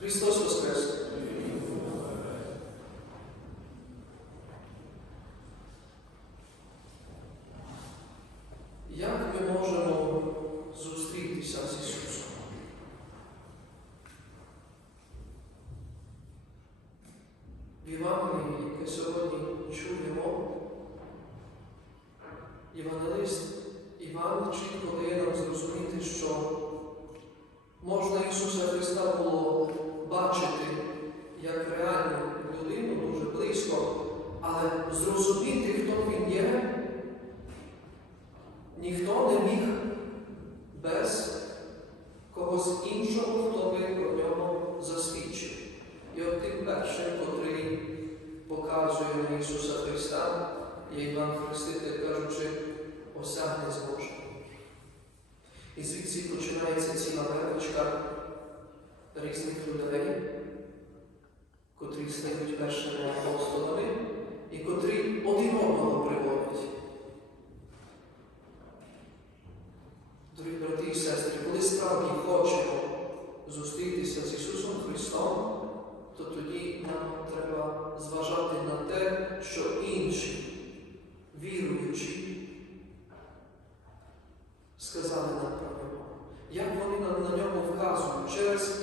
Христос Воскрес! Як ми можемо зустрітися з Ісусом? В Євангелії, яке сьогодні чуємо, Євангелист Іван чітко дає нам зрозуміти, що можна Ісуса Христа було бачити як реальну людину дуже близько, але зрозуміти, хто Він є, ніхто не міг без когось іншого, хто би про нього засвідчив. І от тим першим, котрий показує Ісуса Христа, є Іван Хреститель, кажучи, осягне зможе. І звідси починається ціла вервочка різних людей, котрі стають першими апостолами і котрі один одного приводять. Дорогі брати і сестри, коли справді хочемо зустрітися з Ісусом Христом, то тоді нам треба зважати на те, що інші віруючі сказали нам про нього. Як вони нам на нього вказують через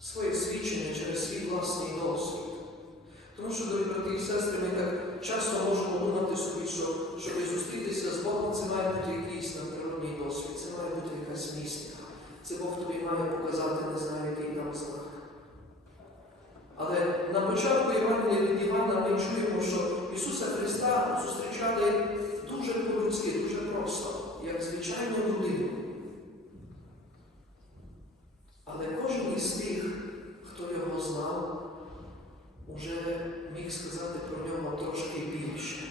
своє свідчення, через свій власний досвід. Тому що, дорогі брати і сестри, ми так часто можемо думати собі, що щоб зустрітися з Богом, це має бути якийсь надприродний досвід, це має бути якась містика. Це Бог тобі має показати, не знаю, який там знак. Але на початку Євангелія від Івана ми чуємо, що Ісуса Христа зустрічали дуже по-людськи, дуже просто, як звичайну людину. Але кожен із тих, хто його знав, уже міг сказати про нього трошки більше.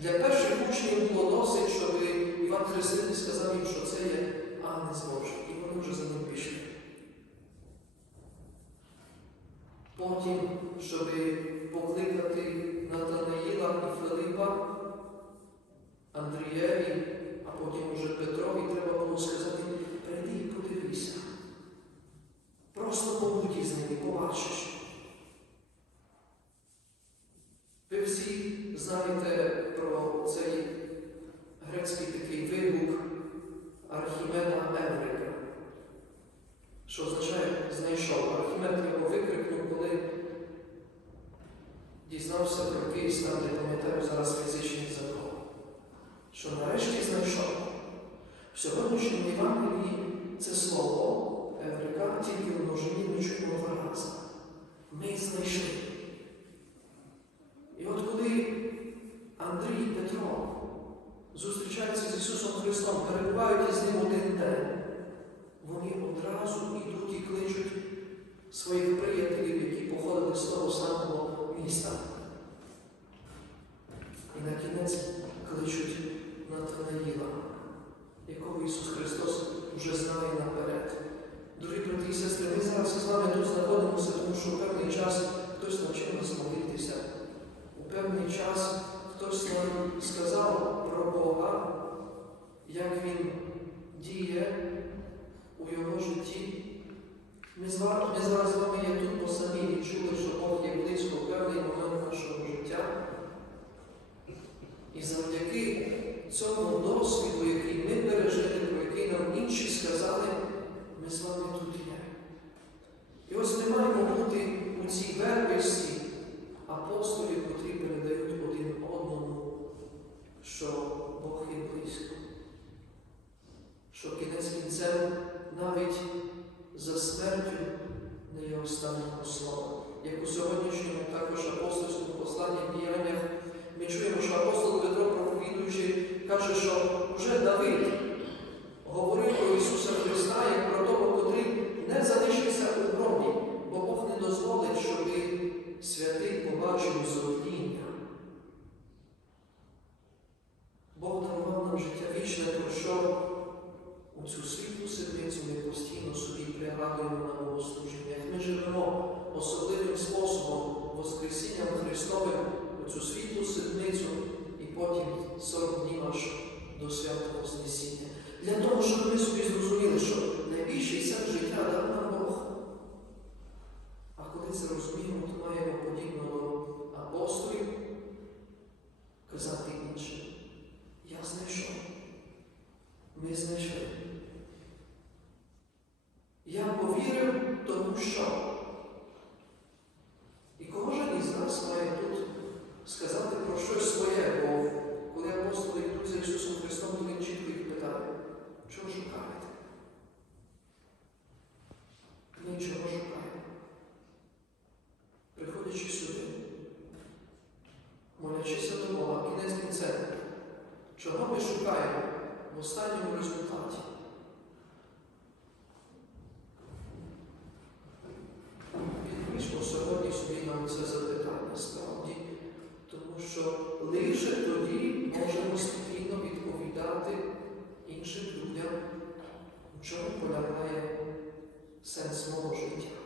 Для перших учнів було досить, щоб Іван Хреститель сказав їм, що це є Агнець Божий, і вони вже за ним пішли. Потім, щоб покликати Натанаїла і Филипа, Андрієві, а потім уже Петрові треба було сказати, дізнався про якийсь там, не пам'ятаю зараз фізичний закон, що нарешті знайшов. В сьогоднішньому Євангелії це слово Еврика тільки в множині два рази. Ми знайшли. І от коли Андрій і Петро зустрічаються з Ісусом Христом, перебувають із Ним один день, Натанаїла, якого Ісус Христос вже знає наперед. Дорогі брати і сестри, ми зараз з вами тут знаходимося, тому що в певний час хтось навчив нас молитися. У певний час хтось нам сказав про Бога, як Він діє у Його житті. Ми зараз з вами є são mandou-se пригадуємо на богослужіннях. Ми живемо особливим способом Воскресінням Христовим у цю світлу седмицю і потім 40 днів аж до святого Вознесіння. Для того, щоб ми собі зрозуміли, що найбільший сенс життя дав нам Бог. Я повірив, тому що. І кожен із нас має тут сказати про щось своє, бо коли апостоли йдуть за Ісусом Христом, то Він чітко їх питає, чого шукаєте? Ми чого шукаємо? Приходячи сюди, молячися до Бога, кінець кінцем, чого ми шукаємо в останньому результаті? Відповімо сьогодні собі нам це запитання справді, тому що лише тоді можемо спокійно відповідати іншим людям, у чому полягає сенс мого життя.